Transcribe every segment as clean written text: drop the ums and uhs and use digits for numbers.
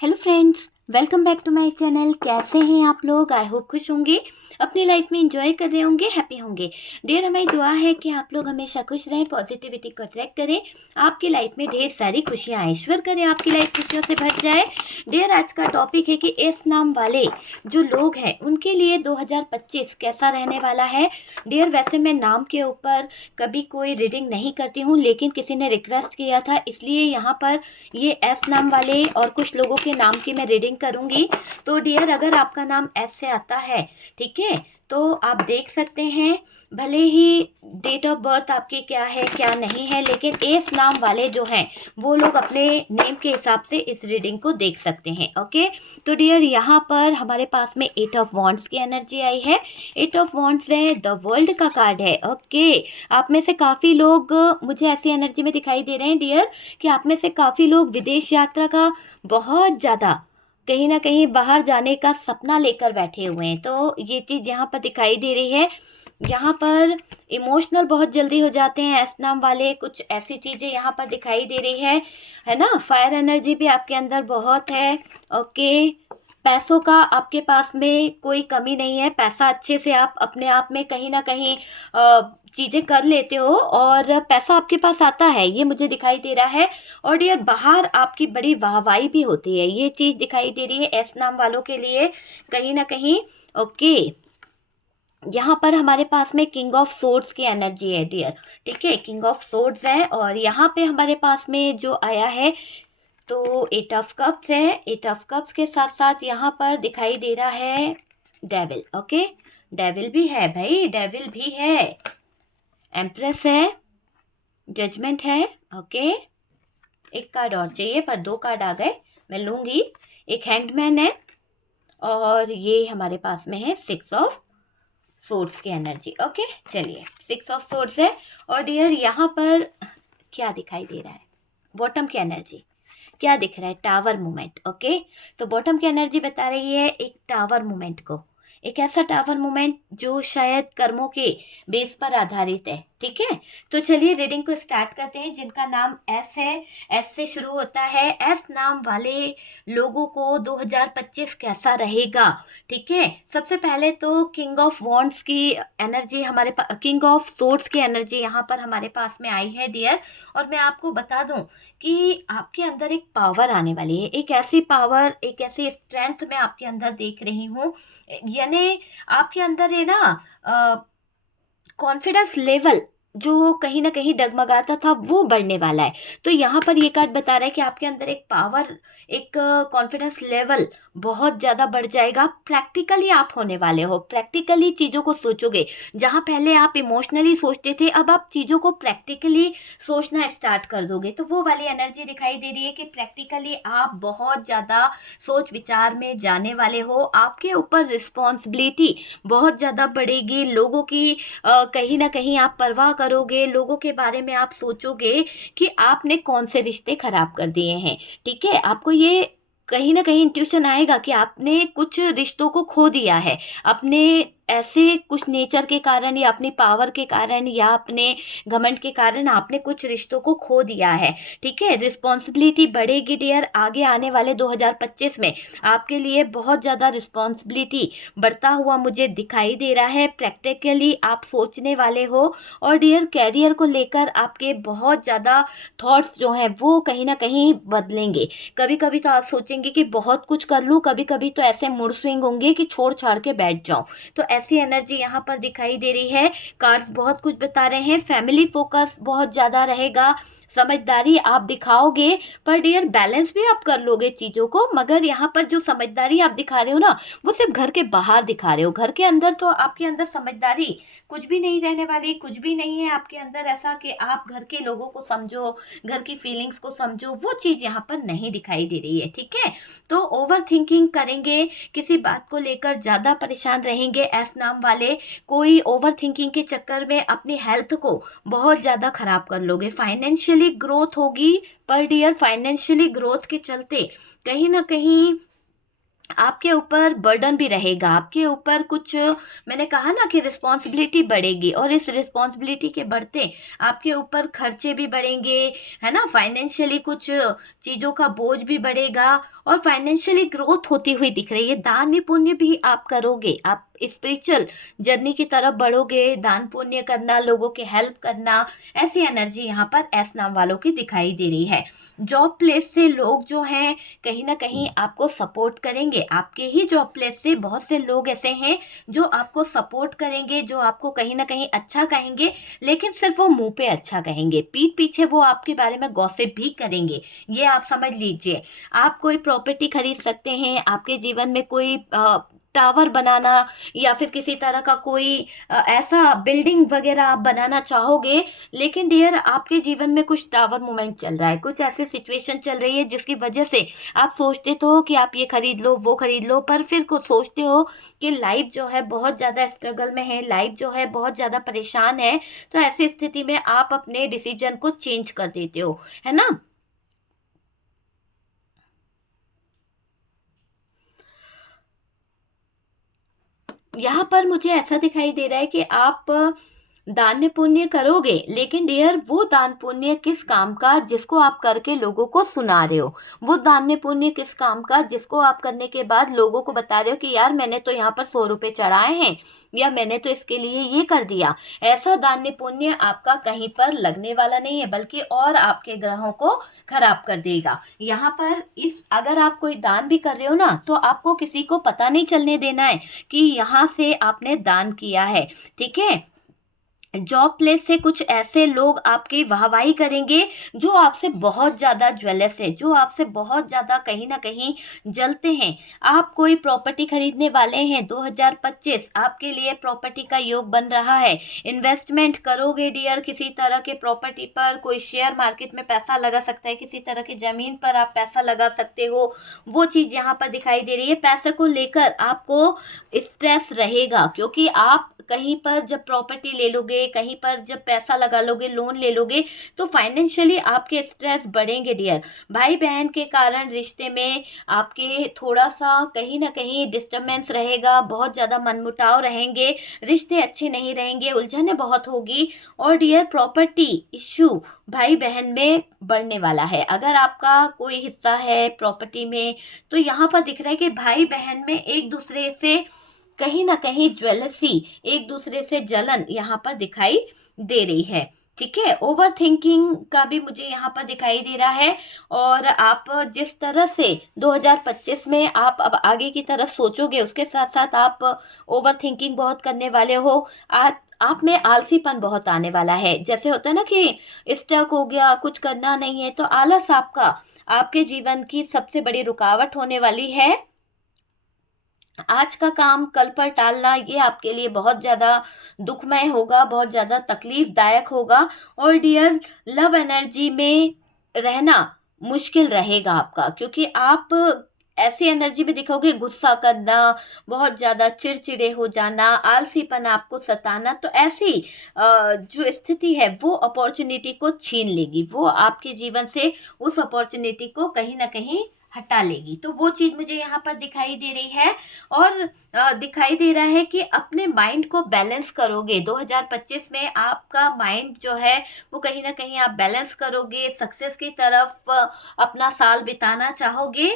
Hello friends, welcome back to my channel. कैसे हैं आप लोग? आई होप खुश होंगे, अपनी लाइफ में एंजॉय कर रहे होंगे, हैप्पी होंगे। डियर, हमारी दुआ है कि आप लोग हमेशा खुश रहें, पॉजिटिविटी को अट्रैक्ट करें, आपकी लाइफ में ढेर सारी खुशियां आए, ईश्वर करे आपकी लाइफ खुशियों से भर जाए। डियर, आज का टॉपिक है कि एस नाम वाले जो लोग हैं उनके लिए 2025 कैसा रहने वाला है। डियर, वैसे मैं नाम के ऊपर कभी कोई रीडिंग नहीं करती हूँ, लेकिन किसी ने रिक्वेस्ट किया था, इसलिए यहाँ पर ये एस नाम वाले और कुछ लोगों के नाम की मैं रीडिंग करूंगी। तो डियर, अगर आपका नाम एस से आता है, ठीक है, तो आप देख सकते हैं। भले ही डेट ऑफ बर्थ आपकी क्या है क्या नहीं है, लेकिन एस नाम वाले जो हैं वो लोग अपने नेम के हिसाब से इस रीडिंग को देख सकते हैं। ओके, तो डियर, यहाँ पर हमारे पास में 8 ऑफ वॉन्ड्स की एनर्जी आई है। 8 ऑफ वॉन्ड्स है, द वर्ल्ड का कार्ड है। ओके, आप में से काफ़ी लोग मुझे ऐसी एनर्जी में दिखाई दे रहे हैं डियर कि आप में से काफ़ी लोग विदेश यात्रा का बहुत ज़्यादा कहीं ना कहीं बाहर जाने का सपना लेकर बैठे हुए हैं। तो ये चीज़ यहाँ पर दिखाई दे रही है। यहाँ पर इमोशनल बहुत जल्दी हो जाते हैं एस नाम वाले, कुछ ऐसी चीज़ें यहाँ पर दिखाई दे रही है ना। फायर एनर्जी भी आपके अंदर बहुत है। ओके, पैसों का आपके पास में कोई कमी नहीं है, पैसा अच्छे से आप अपने आप में कहीं ना कहीं चीज़ें कर लेते हो और पैसा आपके पास आता है, ये मुझे दिखाई दे रहा है। और डियर, बाहर आपकी बड़ी वाहवाही भी होती है, ये चीज़ दिखाई दे रही है एस नाम वालों के लिए कहीं ना कहीं। ओके, यहाँ पर हमारे पास में किंग ऑफ सोर्ड्स की एनर्जी है डियर, ठीक है, किंग ऑफ सोर्ड्स है। और यहाँ पे हमारे पास में जो आया है तो 8 ऑफ कप्स है। 8 ऑफ कप्स के साथ साथ यहाँ पर दिखाई दे रहा है डेविल। ओके, डेविल भी है भाई, डेविल भी है, एम्प्रेस है, जजमेंट है। ओके, एक कार्ड और चाहिए पर 2 कार्ड आ गए, मैं लूँगी। एक हैंग्डमैन है और ये हमारे पास में है 6 ऑफ सोर्ड्स की एनर्जी। ओके, चलिए, 6 ऑफ सोर्ड्स है। और डियर, यहाँ पर क्या दिखाई दे रहा है? बॉटम की एनर्जी क्या दिख रहा है? Tower movement. ओके, तो बॉटम की एनर्जी बता रही है एक टावर मूवमेंट को, एक ऐसा टावर मूवमेंट जो शायद कर्मों के बेस पर आधारित है। ठीक है, तो चलिए रीडिंग को स्टार्ट करते हैं। जिनका नाम एस है, एस से शुरू होता है, एस नाम वाले लोगों को 2025 कैसा रहेगा? ठीक है, सबसे पहले तो किंग ऑफ वॉन्ड्स की एनर्जी हमारे पास, किंग ऑफ सोर्ड्स की एनर्जी यहाँ पर हमारे पास में आई है डियर। और मैं आपको बता दूं कि आपके अंदर एक पावर आने वाली है, एक ऐसी पावर, एक ऐसी स्ट्रेंथ मैं आपके अंदर देख रही हूँ। यानी आपके अंदर है ना कॉन्फिडेंस लेवल जो कहीं ना कहीं डगमगाता था वो बढ़ने वाला है। तो यहाँ पर ये कार्ड बता रहा है कि आपके अंदर एक पावर, एक कॉन्फिडेंस लेवल बहुत ज़्यादा बढ़ जाएगा। प्रैक्टिकली आप होने वाले हो, प्रैक्टिकली चीज़ों को सोचोगे। जहाँ पहले आप इमोशनली सोचते थे, अब आप चीज़ों को प्रैक्टिकली सोचना स्टार्ट कर दोगे। तो वो वाली एनर्जी दिखाई दे रही है कि प्रैक्टिकली आप बहुत ज़्यादा सोच विचार में जाने वाले हो। आपके ऊपर रिस्पॉन्सिबिलिटी बहुत ज़्यादा बढ़ेगी, लोगों की कहीं ना कहीं आप परवाह करोगे, लोगों के बारे में आप सोचोगे कि आपने कौन से रिश्ते खराब कर दिए हैं। ठीक है, आपको ये कहीं ना कहीं इंट्यूशन आएगा कि आपने कुछ रिश्तों को खो दिया है, अपने ऐसे कुछ नेचर के कारण या अपनी पावर के कारण या अपने घमंड के कारण आपने कुछ रिश्तों को खो दिया है। ठीक है, रिस्पॉन्सिबिलिटी बढ़ेगी डियर। आगे आने वाले 2025 में आपके लिए बहुत ज़्यादा रिस्पॉन्सिबिलिटी बढ़ता हुआ मुझे दिखाई दे रहा है। प्रैक्टिकली आप सोचने वाले हो। और डियर, कैरियर को लेकर आपके बहुत ज़्यादा थॉट्स जो हैं वो कहीं ना कहीं बदलेंगे। कभी कभी तो आप सोचेंगे कि बहुत कुछ कर लूँ, कभी कभी तो ऐसे मूड स्विंग होंगे कि छोड़ छाड़ के बैठ जाऊँ। तो ऐसी एनर्जी यहाँ पर दिखाई दे रही है। कार्ड्स बहुत कुछ बता रहे हैं। फैमिली फोकस बहुत ज़्यादा रहेगा, समझदारी आप दिखाओगे, पर डियर बैलेंस भी आप कर लोगे चीज़ों को। मगर यहाँ पर जो समझदारी आप दिखा रहे हो ना, वो सिर्फ घर के बाहर दिखा रहे हो, घर के अंदर तो आपके अंदर समझदारी कुछ भी नहीं रहने वाली। कुछ भी नहीं है आपके अंदर ऐसा कि आप घर के लोगों को समझो, घर की फीलिंग्स को समझो, वो चीज़ यहाँ पर नहीं दिखाई दे रही है। ठीक है, तो ओवर थिंकिंग करेंगे, किसी बात को लेकर ज़्यादा परेशान रहेंगे एस नाम वाले। कोई ओवर थिंकिंग के चक्कर में अपनी हेल्थ को बहुत ज़्यादा खराब कर लोगे। फाइनेंशियली ग्रोथ होगी, पर डियर फाइनेंशियली ग्रोथ के चलते कहीं ना कहीं आपके ऊपर बर्डन भी रहेगा, आपके ऊपर कुछ, मैंने कहा ना कि रिस्पॉन्सिबिलिटी बढ़ेगी, और इस रिस्पॉन्सिबिलिटी के बढ़ते आपके ऊपर खर्चे भी बढ़ेंगे, है ना, फाइनेंशियली कुछ चीज़ों का बोझ भी बढ़ेगा, और फाइनेंशियली ग्रोथ होती हुई दिख रही है। दान पुण्य भी आप करोगे, आप स्पिरिचुअल जर्नी की तरफ बढ़ोगे, दान पुण्य करना, लोगों की हेल्प करना, ऐसी एनर्जी यहाँ पर एस नाम वालों की दिखाई दे रही है। जॉब प्लेस से लोग जो हैं कहीं ना कहीं आपको सपोर्ट करेंगे, आपके ही जॉब प्लेस से बहुत से लोग ऐसे हैं जो आपको सपोर्ट करेंगे, जो आपको कहीं ना कहीं अच्छा कहेंगे, लेकिन सिर्फ वो मुंह पे अच्छा कहेंगे, पीठ पीछे वो आपके बारे में गॉसिप भी करेंगे। ये आप समझ लीजिए। आप कोई प्रॉपर्टी खरीद सकते हैं, आपके जीवन में कोई टावर बनाना या फिर किसी तरह का कोई ऐसा बिल्डिंग वगैरह आप बनाना चाहोगे, लेकिन डियर आपके जीवन में कुछ टावर मोमेंट चल रहा है, कुछ ऐसी सिचुएशन चल रही है जिसकी वजह से आप सोचते तो हो कि आप ये खरीद लो, वो खरीद लो, पर फिर कुछ सोचते हो कि लाइफ जो है बहुत ज़्यादा स्ट्रगल में है, लाइफ जो है बहुत ज़्यादा परेशान है, तो ऐसी स्थिति में आप अपने डिसीजन को चेंज कर देते हो, है ना। यहाँ पर मुझे ऐसा दिखाई दे रहा है कि आप दान पुण्य करोगे, लेकिन डियर वो दान पुण्य किस काम का जिसको आप करके लोगों को सुना रहे हो, वो दान पुण्य किस काम का जिसको आप करने के बाद लोगों को बता रहे हो कि यार मैंने तो यहाँ पर 100 रुपये चढ़ाए हैं, या मैंने तो इसके लिए ये कर दिया। ऐसा दान पुण्य आपका कहीं पर लगने वाला नहीं है, बल्कि और आपके ग्रहों को खराब कर देगा। यहाँ पर इस अगर आप कोई दान भी कर रहे हो ना, तो आपको किसी को पता नहीं चलने देना है कि यहाँ से आपने दान किया है, ठीक है। जॉब प्लेस से कुछ ऐसे लोग आपकी वाहवाही करेंगे जो आपसे बहुत ज़्यादा ज्वेलस है, जो आपसे बहुत ज़्यादा कहीं ना कहीं जलते हैं। आप कोई प्रॉपर्टी खरीदने वाले हैं, 2025 आपके लिए प्रॉपर्टी का योग बन रहा है। इन्वेस्टमेंट करोगे डियर किसी तरह के प्रॉपर्टी पर, कोई शेयर मार्केट में पैसा लगा सकता है, किसी तरह की ज़मीन पर आप पैसा लगा सकते हो, वो चीज़ यहाँ पर दिखाई दे रही है। पैसे को लेकर आपको स्ट्रेस रहेगा, क्योंकि आप कहीं पर जब प्रॉपर्टी ले लोगे, कहीं पर जब पैसा लगा लोगे, लोन ले लोगे, तो फाइनेंशियली आपके स्ट्रेस बढ़ेंगे डियर। भाई बहन के कारण रिश्ते में आपके थोड़ा सा कहीं ना कहीं डिस्टर्बेंस रहेगा, बहुत ज़्यादा मनमुटाव रहेंगे, रिश्ते अच्छे नहीं रहेंगे, उलझने बहुत होगी। और डियर प्रॉपर्टी इश्यू भाई बहन में बढ़ने वाला है। अगर आपका कोई हिस्सा है प्रॉपर्टी में, तो यहाँ पर दिख रहा है कि भाई बहन में एक दूसरे से कहीं ना कहीं ज्वेलसी, एक दूसरे से जलन यहाँ पर दिखाई दे रही है, ठीक है। ओवर थिंकिंग का भी मुझे यहाँ पर दिखाई दे रहा है। और आप जिस तरह से 2025 में आप अब आगे की तरफ सोचोगे, उसके साथ साथ आप ओवर थिंकिंग बहुत करने वाले हो। आप में आलसीपन बहुत आने वाला है, जैसे होता है ना कि स्टक हो गया, कुछ करना नहीं है, तो आलस आपका आपके जीवन की सबसे बड़ी रुकावट होने वाली है। आज का काम कल पर टालना ये आपके लिए बहुत ज़्यादा दुखमय होगा, बहुत ज़्यादा तकलीफदायक होगा। और डियर लव एनर्जी में रहना मुश्किल रहेगा आपका, क्योंकि आप ऐसी एनर्जी में दिखोगे, गुस्सा करना, बहुत ज़्यादा चिड़चिड़े हो जाना, आलसीपन आपको सताना, तो ऐसी जो स्थिति है वो अपॉर्चुनिटी को छीन लेगी, वो आपके जीवन से उस अपॉर्चुनिटी को कहीं ना कहीं हटा लेगी। तो वो चीज़ मुझे यहाँ पर दिखाई दे रही है। और दिखाई दे रहा है कि अपने माइंड को बैलेंस करोगे, 2025 में आपका माइंड जो है वो कहीं ना कहीं आप बैलेंस करोगे, सक्सेस की तरफ अपना साल बिताना चाहोगे।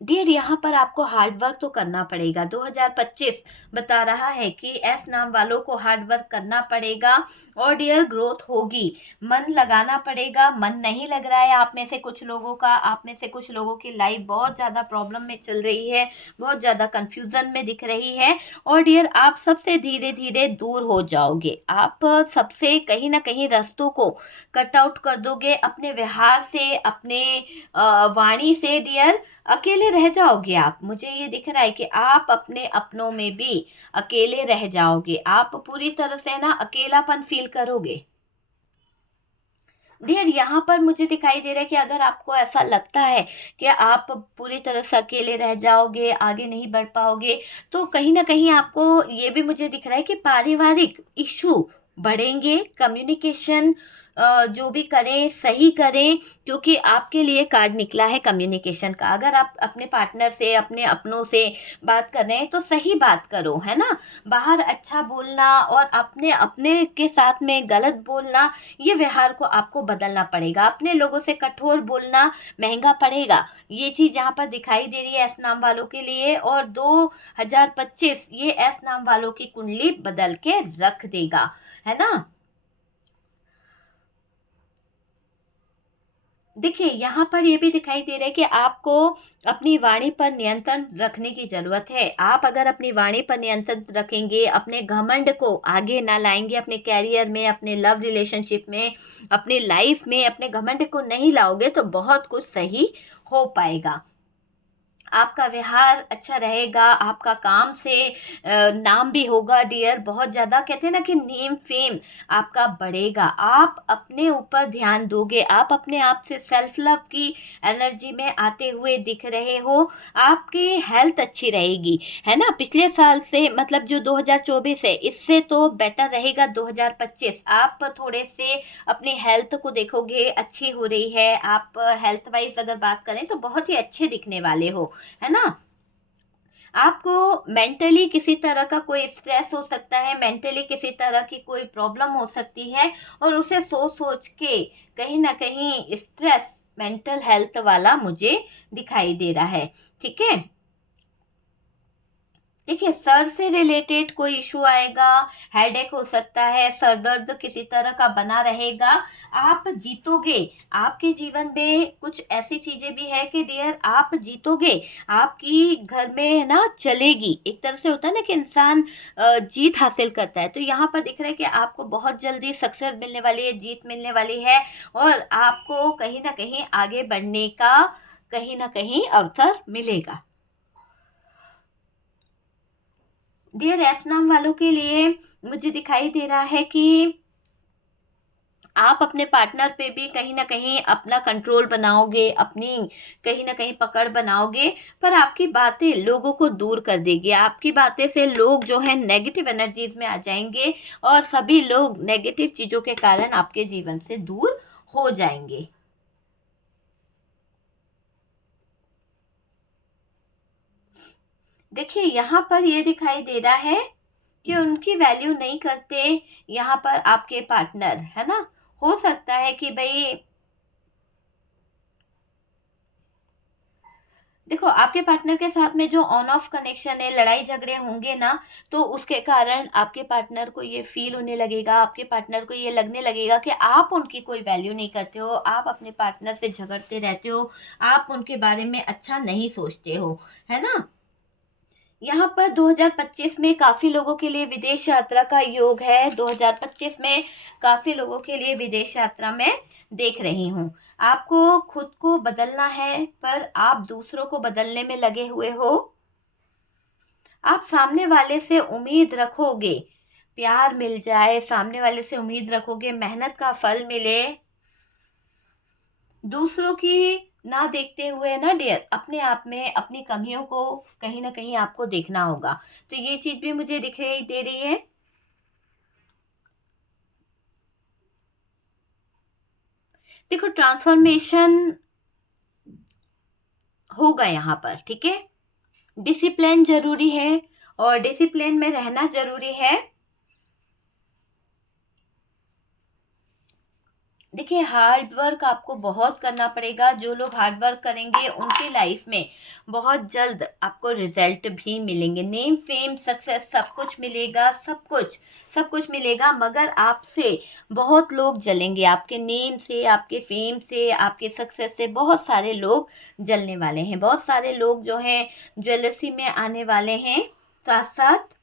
डियर यहाँ पर आपको हार्ड वर्क तो करना पड़ेगा। 2025 बता रहा है कि एस नाम वालों को हार्ड वर्क करना पड़ेगा, और डियर ग्रोथ होगी, मन लगाना पड़ेगा। मन नहीं लग रहा है आप में से कुछ लोगों का, आप में से कुछ लोगों की लाइफ बहुत ज़्यादा प्रॉब्लम में चल रही है, बहुत ज़्यादा कन्फ्यूज़न में दिख रही है। और डियर आप सबसे धीरे धीरे दूर हो जाओगे, आप सबसे कहीं ना कहीं रास्तों को कट आउट कर दोगे, अपने व्यवहार से, अपने वाणी से डियर अकेले रह जाओगे आप। मुझे ये दिख रहा है कि आप अपने अपनों में भी अकेले रह जाओगे, आप पूरी तरह से ना अकेलापन फील करोगे। डियर यहाँ पर मुझे दिखाई दे रहा है कि अगर आपको ऐसा लगता है कि आप पूरी तरह से अकेले रह जाओगे, आगे नहीं बढ़ पाओगे, तो कहीं ना कहीं आपको ये भी मुझे दिख रहा है कि पारिवारिक इशू बढ़ेंगे, कम्युनिकेशन जो भी करें सही करें, क्योंकि आपके लिए कार्ड निकला है कम्युनिकेशन का। अगर आप अपने पार्टनर से, अपने अपनों से बात कर रहे हैं तो सही बात करो, है ना। बाहर अच्छा बोलना और अपने अपने के साथ में गलत बोलना, ये व्यवहार को आपको बदलना पड़ेगा। अपने लोगों से कठोर बोलना महंगा पड़ेगा। ये चीज़ यहाँ पर दिखाई दे रही है एस नाम वालों के लिए। और 2025 ये एस नाम वालों की कुंडली बदल के रख देगा, है ना। देखिए, यहाँ पर ये भी दिखाई दे रहा है कि आपको अपनी वाणी पर नियंत्रण रखने की ज़रूरत है। आप अगर अपनी वाणी पर नियंत्रण रखेंगे, अपने घमंड को आगे ना लाएँगे, अपने करियर में, अपने लव रिलेशनशिप में, अपनी लाइफ़ में अपने घमंड को नहीं लाओगे तो बहुत कुछ सही हो पाएगा। आपका व्यवहार अच्छा रहेगा, आपका काम से नाम भी होगा डियर, बहुत ज़्यादा। कहते हैं ना कि नेम फेम आपका बढ़ेगा। आप अपने ऊपर ध्यान दोगे, आप अपने आप से सेल्फ लव की एनर्जी में आते हुए दिख रहे हो। आपकी हेल्थ अच्छी रहेगी, है ना। पिछले साल से मतलब जो 2024 है, इससे तो बेटर रहेगा 2025। आप थोड़े से अपनी हेल्थ को देखोगे, अच्छी हो रही है। आप हेल्थ वाइज अगर बात करें तो बहुत ही अच्छे दिखने वाले हो, है ना। आपको मेंटली किसी तरह का कोई स्ट्रेस हो सकता है, मेंटली किसी तरह की कोई प्रॉब्लम हो सकती है, और उसे सोच सोच के कहीं ना कहीं स्ट्रेस मेंटल हेल्थ वाला मुझे दिखाई दे रहा है, ठीक है। देखिए, सर से रिलेटेड कोई इशू आएगा, हेडेक हो सकता है, सर दर्द किसी तरह का बना रहेगा। आप जीतोगे। आपके जीवन में कुछ ऐसी चीजें भी है कि डियर आप जीतोगे। आपकी घर में ना चलेगी। एक तरह से होता है ना कि इंसान जीत हासिल करता है। तो यहाँ पर दिख रहा है कि आपको बहुत जल्दी सक्सेस मिलने वाली है, जीत मिलने वाली है, और आपको कहीं ना कहीं आगे बढ़ने का कहीं ना कहीं अवसर मिलेगा। डियर एस नाम वालों के लिए मुझे दिखाई दे रहा है कि आप अपने पार्टनर पे भी कहीं ना कहीं अपना कंट्रोल बनाओगे, अपनी कहीं ना कहीं पकड़ बनाओगे, पर आपकी बातें लोगों को दूर कर देगी। आपकी बातें से लोग जो है नेगेटिव एनर्जीज में आ जाएंगे, और सभी लोग नेगेटिव चीज़ों के कारण आपके जीवन से दूर हो जाएंगे। देखिए, यहाँ पर ये दिखाई दे रहा है कि उनकी वैल्यू नहीं करते यहाँ पर आपके पार्टनर, है ना। हो सकता है कि भाई देखो, आपके पार्टनर के साथ में जो ऑन ऑफ कनेक्शन है, लड़ाई झगड़े होंगे ना, तो उसके कारण आपके पार्टनर को ये फील होने लगेगा, आपके पार्टनर को ये लगने लगेगा कि आप उनकी कोई वैल्यू नहीं करते हो, आप अपने पार्टनर से झगड़ते रहते हो, आप उनके बारे में अच्छा नहीं सोचते हो, है ना। यहाँ पर 2025 में काफ़ी लोगों के लिए विदेश यात्रा का योग है। 2025 में काफ़ी लोगों के लिए विदेश यात्रा में देख रही हूँ। आपको खुद को बदलना है, पर आप दूसरों को बदलने में लगे हुए हो। आप सामने वाले से उम्मीद रखोगे, प्यार मिल जाए, सामने वाले से उम्मीद रखोगे, मेहनत का फल मिले। दूसरों की ना देखते हुए ना डियर, अपने आप में अपनी कमियों को कहीं ना कहीं आपको देखना होगा। तो ये चीज भी मुझे दिखाई दे रही है। देखो, ट्रांसफॉर्मेशन होगा यहाँ पर, ठीक है। डिसिप्लिन जरूरी है, और डिसिप्लिन में रहना जरूरी है। देखिए, हार्ड वर्क आपको बहुत करना पड़ेगा। जो लोग हार्ड वर्क करेंगे उनकी लाइफ में बहुत जल्द आपको रिजल्ट भी मिलेंगे। नेम फेम सक्सेस सब कुछ मिलेगा, सब कुछ मिलेगा, मगर आपसे बहुत लोग जलेंगे। आपके नेम से, आपके फेम से, आपके सक्सेस से बहुत सारे लोग जलने वाले हैं। बहुत सारे लोग जो हैं ज्वेलसी में आने वाले हैं। साथ साथ